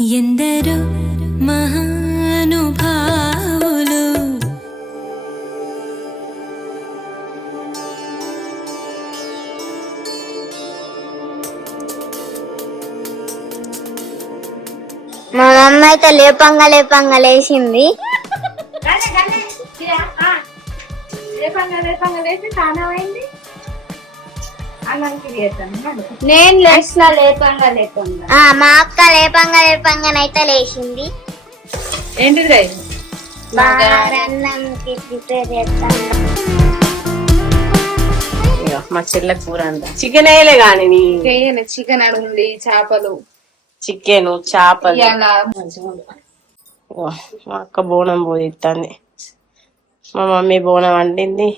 ఎందరో మహానుభావులు మా మమ్మ అయితే లేపంగా లేచింది. నేను లేచిన లేపంగా మా అక్క లేపంగానైతే లేచింది. ఏంటిది బారన్నంకి ప్రిపేర్ చేస్తాను. మా చెల్లె కూర అంతా చికెన్ వేయలే గాని చికెన్ ఉంది, చేపలు, చికెన్ చేపలు. మా అక్క బోనం పోయిస్తుంది, మా మమ్మీ బోనం వండింది,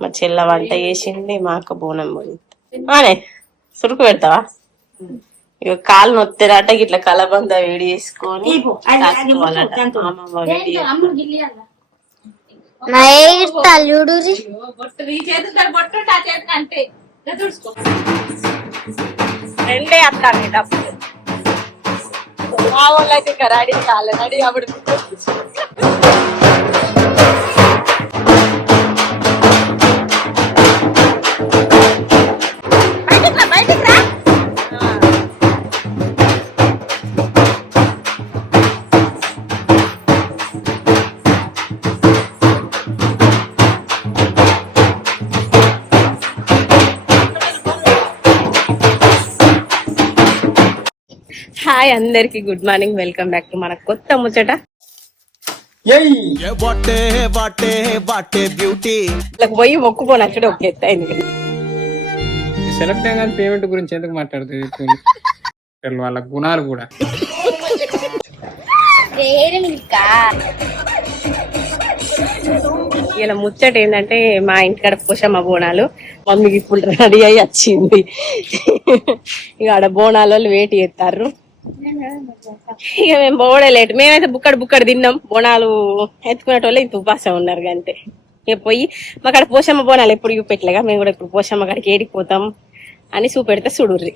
మా చెల్లె వంట చేసింది, మా అక్క బోనం పోయిద్ది. అనే సురుకు పెడతావా? ఇక కాలు నొత్తిరాట ఇట్లా కలబంద వేడి చేసుకొని రెండే అత్తాను డబ్బులు. మా వాళ్ళు అయితే ఇక రెడీ కాలే, రెడీ అప్పుడు హాయ్ అందరికి good morning, welcome back to మన కొత్త ముచ్చట. పోయి మొక్కుపోను అక్కడ ఒక ఎత్త అయింది. సెలెక్ట్ అయ్యా పేమెంట్ గురించి ఎందుకు మాట్లాడుతుంది? వాళ్ళ గుణాలు కూడా ఇలా ముచ్చట ఏంటంటే మా ఇంటికాడ పోషమ్మ బోనాలు మమ్మీకి ఇప్పుడు రెడీ అయ్యి వచ్చింది. ఇక ఆడ బోనాలు వేటి చేస్తారు. ఇక మేము పోవడే లేట్, మేమైతే బుక్కడు తిన్నాం. బోనాలు ఎత్తుకునే వాళ్ళు ఇంత ఉపాసం ఉన్నారు అంతే. ఇక పోయి మాకాడ పోషమ్మ బోనాలు ఎప్పుడు చూపెట్టలేగా, మేము కూడా ఇప్పుడు పోషమ్మ కాడికి ఏడిపోతాం అని చూపెడితే చూడుర్రి.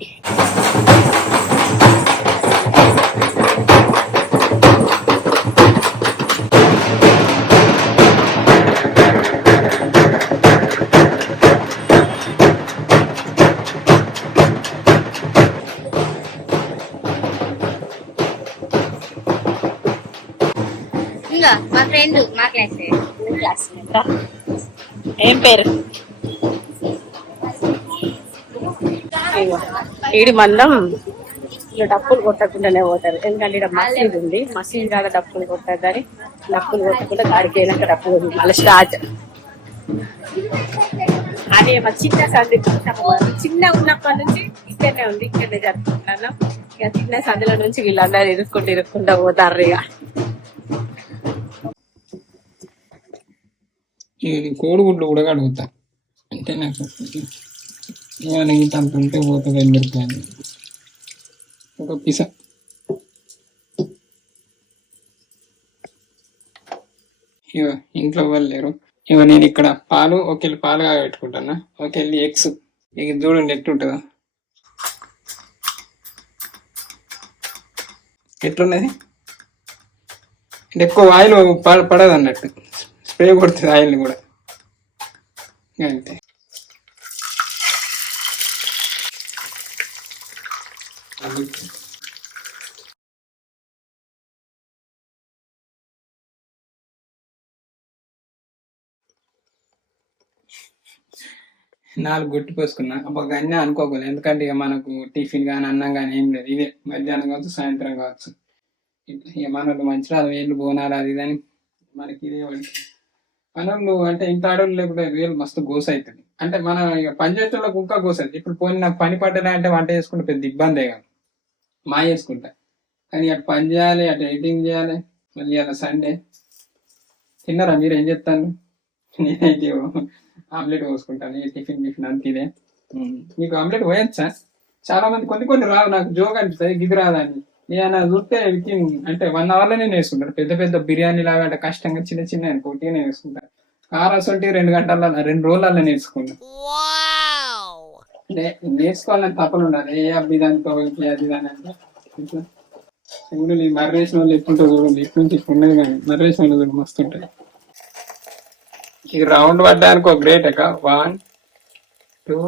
మా ఫ్రెండ్ మా క్లాస్ ఏం పేరు? ఈడి మందం ఇలా డప్పులు కొట్టకుండానే పోతారు, ఎందుకంటే ఇక్కడ మసీద్ ఉంది. మసీద్ కాడ డప్పులు కొట్టద్దని డప్పులు కొట్టకుండా గాడికి అయినాక డప్పులు ఉంది మళ్ళీ స్టార్ట్. అదే మా చిన్న సంది చిన్న ఉన్నప్పటి నుంచి ఇక్కడనే ఉంది, ఇక్కడనే జరుపుకుంటున్నాను. ఇక చిన్న సందుల నుంచి వీళ్ళందరూ ఇరుక్కుంటూ పోతారు. ఇక కోడిగుడ్లు కూడా అడుగుతా, అంటే నాకు ఏమైనా గీత అంత ఉంటే పోతుంది. 2 రూపాయలు ఒక పిస. ఇక ఇంట్లో వాళ్ళు లేరు. ఇక నేను ఇక్కడ పాలు ఒకెళ్ళి పాలుగా పెట్టుకుంటాను, ఒకెళ్ళి ఎగ్స్. ఇక చూడండి ఎట్లుంటుందా, ఎట్లున్నది అంటే ఎక్కువ ఆయిల్ పడదు అన్నట్టు, స్ప్రే కొడుతుంది ఆయిల్ని కూడా అంతే. నాలుగు గొట్టి పోసుకున్నా అబ్బా అన్నీ అనుకోకూడదు, ఎందుకంటే ఇక మనకు టిఫిన్ కానీ అన్నం కానీ ఏం లేదు. ఇదే మధ్యాహ్నం కావచ్చు, సాయంత్రం కావచ్చు. ఇక మనకు మంచిగా వేళ్ళు బోనాలు అది ఇదని మనకి ఇదే మనోళ్ళు అంటే ఇంత ఆడవాళ్ళు లేకుండా వేలు మస్తు గోస అవుతుంది. అంటే మనం ఇక పనిచేసేటోళ్ళకి ఇంకా గోస అవుతుంది. ఇప్పుడు పోయి నాకు పని పడ్డా అంటే వంట చేసుకుంటే పెద్ద ఇబ్బందే కాదు, మా చేసుకుంటా. కానీ అటు పని చేయాలి, అటు ఎడిటింగ్ చేయాలి. మళ్ళీ అలా సండే తిన్నారా మీరు? ఏం చెప్తాను, నేనైతే ఆమ్లెట్ పోసుకుంటాను. టిఫిన్ అంత ఇదే. మీకు ఆమ్లెట్ పోయొచ్చా? చాలా మంది కొన్ని రావు, నాకు జోక్ అనిపిస్తుంది గిది రాదని. నేను చూస్తే అంటే 1 hour లోనే నేర్చుకుంటాను. పెద్ద బిర్యానీ లాగా అంటే కష్టంగా చిన్న అనుకోటి నేర్చుకుంటాను. కారసొంటి 2 గంటల 2 రోజులలో నేర్చుకున్నాను. నేర్చుకోవాలని తప్పలు ఉండాలి. ఏ అబ్బిదానితో అది దాని అంటే చూడండి మర్రేసిన వాళ్ళు ఎట్లుంటారు చూడండి, ఎట్లుంటే ఇప్పుడు ఉన్నది కానీ మర్రేసిన వాళ్ళు చూడండి మస్తు ఉంటాయి. ఇది రౌండ్ పడ్డానికి ఒక గ్రేట్ అక్క. 1 2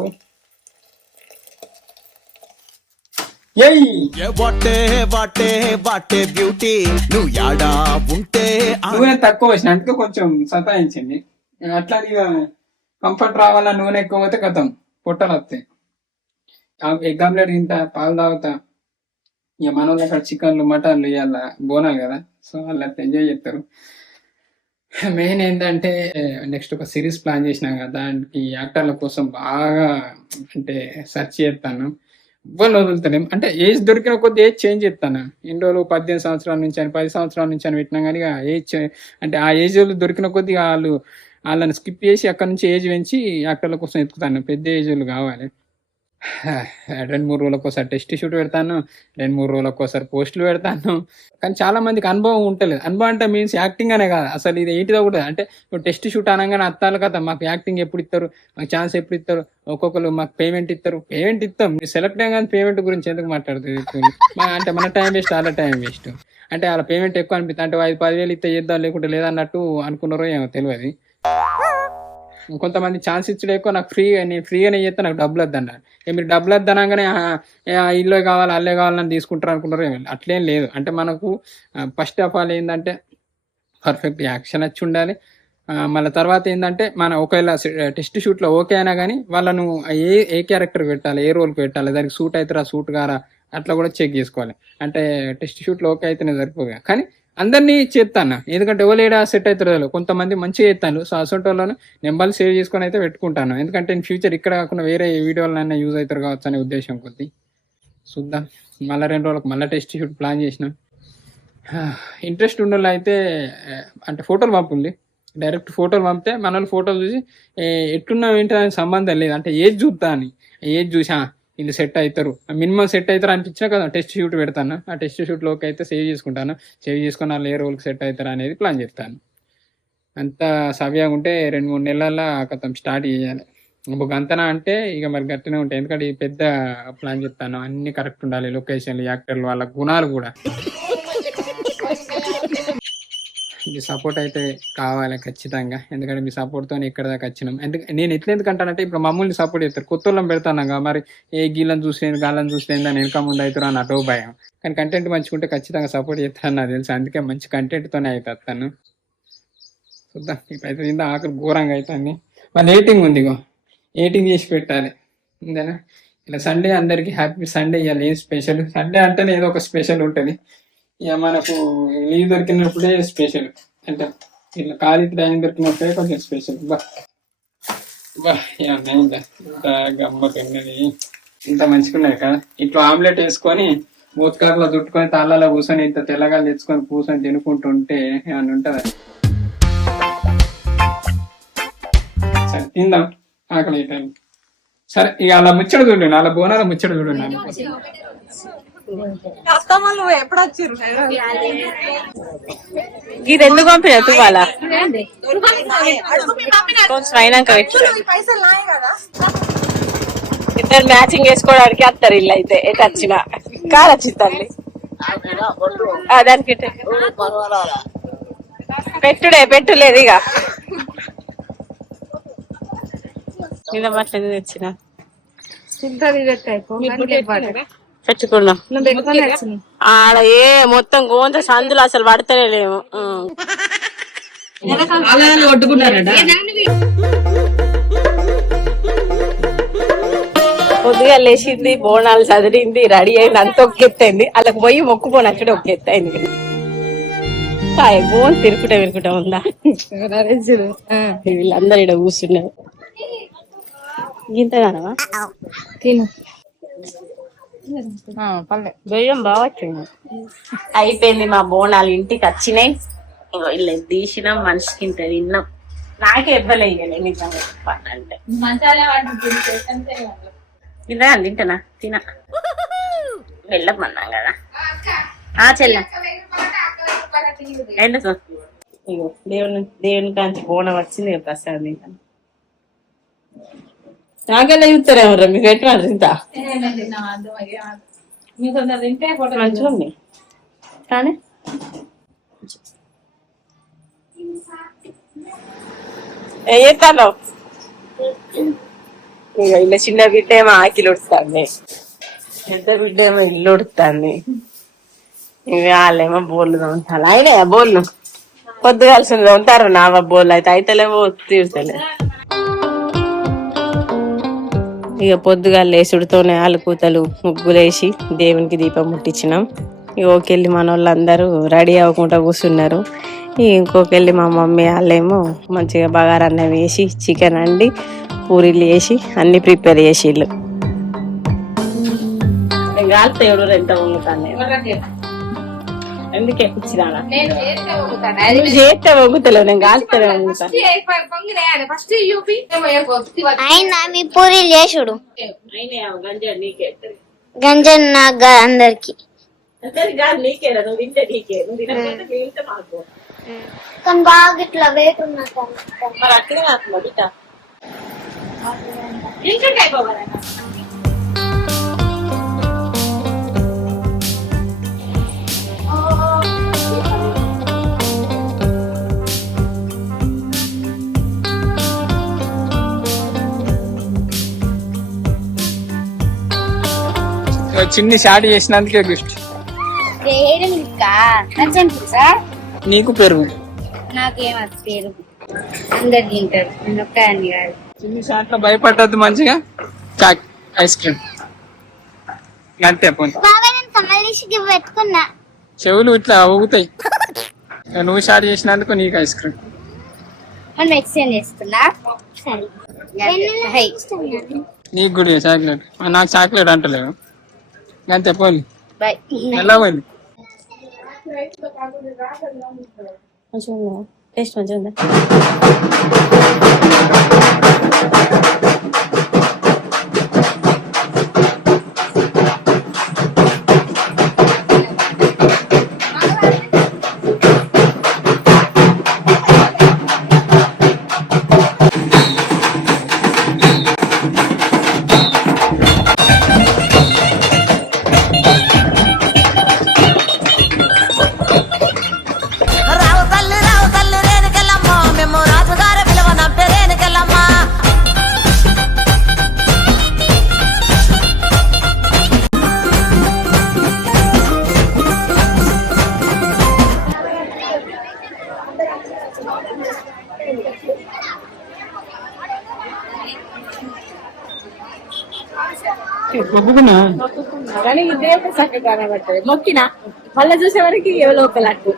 నూనె తక్కువ వచ్చిన అందుకే కొంచెం సతాయించింది. అట్లా కంఫర్ట్ రావాలా, నూనె ఎక్కువ పోతే కథం పొట్టలు వస్తాయి. ఎగ్ ఆమ్లెట్ తింటా, పాలు తాగుతా. ఇక మన వాళ్ళు అక్కడ చికెన్లు మటన్లు ఇవాళ బోనాలు కదా, సో వాళ్ళు అట్లా ఎంజాయ్ చేస్తారు. మెయిన్ ఏంటంటే నెక్స్ట్ ఒక సిరీస్ ప్లాన్ చేసినా కదా, దానికి యాక్టర్ల కోసం బాగా అంటే సెర్చ్ చేస్తాను. ఇవ్వని వదులుతాను అంటే ఏజ్ దొరికిన కొద్ది ఏజ్ చేంజ్ చేస్తాను. ఇన్ని రోజులు 18 సంవత్సరాల నుంచి అని 10 సంవత్సరాల నుంచి అని పెట్టినా కానీ ఏజ్ అంటే ఆ ఏజ్ వాళ్ళు దొరికిన కొద్ది వాళ్ళని స్కిప్ చేసి అక్కడ నుంచి ఏజ్ పెంచి యాక్టర్ల కోసం ఎత్తుకుతాను. పెద్ద ఏజ్ వాళ్ళు కావాలి. 2-3 రోజులకు ఒకసారి టెస్ట్ షూట్ పెడతాను, 2-3 రోజులకు ఒకసారి పోస్టులు పెడతాను. కానీ చాలా మందికి అనుభవం ఉంటలేదు. అనుభవం అంటే మీన్స్ యాక్టింగ్ అనే కాదు, అసలు ఇది ఏంటిదో కూడా. అంటే ఇప్పుడు టెస్ట్ షూట్ అనగానే అత్తాలు కదా, మాకు యాక్టింగ్ ఎప్పుడు ఇస్తారు, మాకు ఛాన్స్ ఎప్పుడు ఇస్తారు, ఒక్కొక్కరు మాకు పేమెంట్ ఇస్తాం. మీరు సెలెక్ట్ అయ్యా పేమెంట్ గురించి ఎందుకు మాట్లాడుతుంది? అంటే మన టైం వేస్ట్, వాళ్ళ టైం వేస్ట్. అంటే వాళ్ళ పేమెంట్ ఎక్కువ అనిపిస్తుంది. అంటే 5-10 వేలు ఇస్తే చేద్దాం లేకుంటే లేదన్నట్టు అనుకున్నారో ఏమో తెలియదు. కొంతమంది ఛాన్స్ ఇచ్చడం ఎక్కువ, నాకు ఫ్రీగానే చేస్తే నాకు డబ్బులు వద్దన్నారు. మీరు డబ్బులు వద్దనగానే ఇల్లే కావాలి అల్లే కావాలని తీసుకుంటారు అనుకుంటారు. అట్లేం లేదు. అంటే మనకు ఫస్ట్ ఆఫ్ ఆల్ ఏంటంటే పర్ఫెక్ట్ యాక్షన్ వచ్చి ఉండాలి. మళ్ళీ తర్వాత ఏంటంటే మన ఒకవేళ టెస్ట్ షూట్లో ఓకే అయినా కానీ వాళ్ళను ఏ క్యారెక్టర్ పెట్టాలి, ఏ రోల్కి పెట్టాలి, దానికి సూట్ అవుతారా సూట్ కారా అట్లా కూడా చెక్ చేసుకోవాలి. అంటే టెస్ట్ షూట్లో ఓకే అయితేనే సరిపోగా. కానీ అందరినీ చేస్తాను, ఎందుకంటే ఎవరు సెట్ అవుతారో కొంతమంది మంచిగా చేస్తాను. సో అసొంటి వాళ్ళను నెంబర్లు సేవ్ చేసుకొని అయితే పెట్టుకుంటాను. ఎందుకంటే ఇన్ ఫ్యూచర్ ఇక్కడ కాకుండా వేరే వీడియోలైనా యూజ్ అవుతారు కావచ్చు అనే ఉద్దేశం కొద్ది. చూద్దాం. మళ్ళీ 2 రోజులకు మళ్ళీ టెస్ట్ షూట్ ప్లాన్ చేసినాం. ఇంట్రెస్ట్ ఉన్న వాళ్ళు అయితే అంటే ఫోటోలు పంపుంది, డైరెక్ట్ ఫోటోలు పంపితే మన వాళ్ళు ఫోటోలు చూసి ఎట్లున్నా ఏంటి దానికి సంబంధం లేదు. అంటే ఏజ్ చూద్దా అని, ఏజ్ చూసా వీళ్ళు సెట్ అవుతారు, మినిమం సెట్ అవుతారు అనిపించినా కదా టెస్ట్ షూట్ పెడతాను. ఆ టెస్ట్ షూట్లోకి అయితే సేవ్ చేసుకుంటాను. సేవ్ చేసుకుని వాళ్ళు ఏ రోల్కి సెట్ అవుతారు అనేది ప్లాన్ చేస్తాను. అంతా సవ్యంగా ఉంటే 2-3 నెలల్లో కథం స్టార్ట్ చేయాలి. ఒక గంతనా అంటే ఇక మరి గట్టినే ఉంటాయి. ఎందుకంటే ఈ పెద్ద ప్లాన్ చెప్తాను, అన్ని కరెక్ట్ ఉండాలి. లొకేషన్లు, యాక్టర్లు, వాళ్ళ గుణాలు కూడా. మీ సపోర్ట్ అయితే కావాలి ఖచ్చితంగా. ఎందుకంటే మీ సపోర్ట్తో ఇక్కడ దాకా వచ్చినాం. నేను ఎందుకంటానంటే ఇప్పుడు మమ్మల్ని సపోర్ట్ చేస్తారు, కొత్త వాళ్ళని పెడతాను మరి ఏ గీళ్ళని చూసేది గాళ్ళని చూసేది అని వెనక ముందు అవుతారు అని అటో భయం. కానీ కంటెంట్ మంచిగా ఖచ్చితంగా సపోర్ట్ చేస్తాను నాకు తెలుసు. అందుకే మంచి కంటెంట్తోనే అవుతాను. చూద్దాం. ఇప్పుడైతే తిందా ఆకలి ఘోరంగా అవుతుంది. మళ్ళీ ఎయిటింగ్ ఉంది, ఇగో ఎయిటింగ్ చేసి పెట్టాలి. ఇంతేనా? ఇలా సండే అందరికి హ్యాపీ సండే. ఇవాళ ఏం స్పెషల్? సండే అంటేనే ఏదో ఒక స్పెషల్ ఉంటుంది. ఇక మనకు లీవ్ దొరికినప్పుడే స్పెషల్. అంటే ఇట్లా ఖాళీ టైం దొరికినప్పుడే కొంచెం స్పెషల్. ఏమన్నా గమ్మతున్నది, ఇంత మంచిగున్నాయి కదా. ఇట్లా ఆమ్లెట్ వేసుకొని మూతకారులో చుట్టుకొని తాళ్ళలో కూర్చొని ఇంత తెల్లగా తెచ్చుకొని కూర్చొని తినుకుంటుంటే ఏమన్నా ఉంటుందా? సరే తిందాం, ఆకలి అయితే. సరే ఇక అలా ముచ్చట చూడండి, అలా బోనాల ముచ్చట చూడండి. ఇది ఎందుకు పంపిన తువ్వాల కొంచెం అయినాక ఇద్దరు మ్యాచింగ్ వేసుకోవడానికి వస్తారు. ఇల్లు అయితే ఎటు వచ్చిన కారు వచ్చి తల్లి దానికి పెట్టులేదు ఇక నిన్న మట్ల తెచ్చిన పెట్టుకున్నాం. ఆడ మొత్తం గోంత సందులు అసలు పడతనే లేము. కొద్దిగా లేచింది, బోనాలు చదిరింది, రెడీ అయింది, అంత ఒక్కెత్తైంది. వాళ్ళకి పోయి మొక్కుపోనచ్చుడు ఒక్కెత్తైంది. బోన్ తిరుకుంటా ఉందా? వీళ్ళందరూ ఇక్కడ కూర్చున్నారు. ఇంతగానవా తిను. బియ్యం బాగా వచ్చింది. అయిపోయింది. మా బోనాలు ఇంటికి వచ్చినాయి. ఇల్లు తీసినాం, మనిషికి ఇంత తిన్నాం. నాకే ఇవ్వలేదు నిజంగా అంటే తిన్నా తింటనా తిన వెళ్ళమన్నాం కదా చెల్లం. ఎందుకు ఇగో దేవుని కాంచి బోనం వచ్చింది ప్రసాదం తింటాను. నాకెలా చూస్తారేమో మీకు ఎట్లా తింటా మంచిగా ఉంది. కానీ ఏం చేస్తాను ఇక ఇలా చిన్న బిడ్డ ఏమో ఆకిలు ఉడుతుంది, పెద్ద బిడ్డ ఏమో ఇల్లు ఉడుతుంది, ఇక వాళ్ళేమో బోర్లు తోముతారు. అయినాయా బోర్లు? పొద్దుగాల్సింది తోముతారు నా బోర్లు అయితే అయితేలేమో తీరుతలే. ఇక పొద్దుగా లేసుడుతోనే ఆలుకూతలు ముగ్గులేసి దేవునికి దీపం ముట్టించినాం. ఇంకొకెళ్ళి మన వాళ్ళందరూ రెడీ అవ్వకుండా కూర్చున్నారు. ఇంకొకెళ్ళి మా మమ్మీ వాళ్ళేమో మంచిగా బగారన్నం వేసి చికెన్ వండి పూరీలు వేసి అన్ని ప్రిపేర్ చేసిళ్ళు. ఎవరు ఎంత వండుతాను ఎందుకే పిచ్చిరా చేస్తే వంగుతలేవు, నేను కాల్తలే వంగుతాను. అయినా మీ పూరీలు చేసుడు నీకే గంజన్ నాకు అందరికి నీకేరా, నువ్వు తింటే నీకే, నువ్వు తినకపోతే మిగిలితే మాకు. కానీ బాగా ఇట్లా వెయిట్ ఉన్నా మరి అట్లే కాకుండా బిడ్డ ఇంకొక అయిపోవాలి. చిన్ని షార్ట్ చేసినందుకే గిఫ్ట్. నీకు పెరుగు, నాకేమది పేరు అందరు తింటారు, నేను ఒక్కదాన్ని కాదు. చిన్ని షార్ట్ లో భయపడద్దు, మంచిగా చాక్ ఐస్ క్రీమ్ అంతే. పోనీ పెట్టుకున్నా చెవులు ఇట్లా ఊగుతాయి. నువ్వు షార్ట్ చేసినందుకు నీకు ఐస్ క్రీమ్. మనం ఎక్స్చేంజ్ చేసుకున్నా. నీకు కూడా చాక్లెట్, నాకు చాక్లెట్ అంటలేవు అంతే. పోనీ బాయ్. ఎలా పోయింది? టేస్ట్ మంచిగా ఉందా? కానీ ఇదే చక్కగా కనబడుతుంది. మొక్కినా మళ్ళీ చూసే వరకు ఎవరో ఒకలాంటి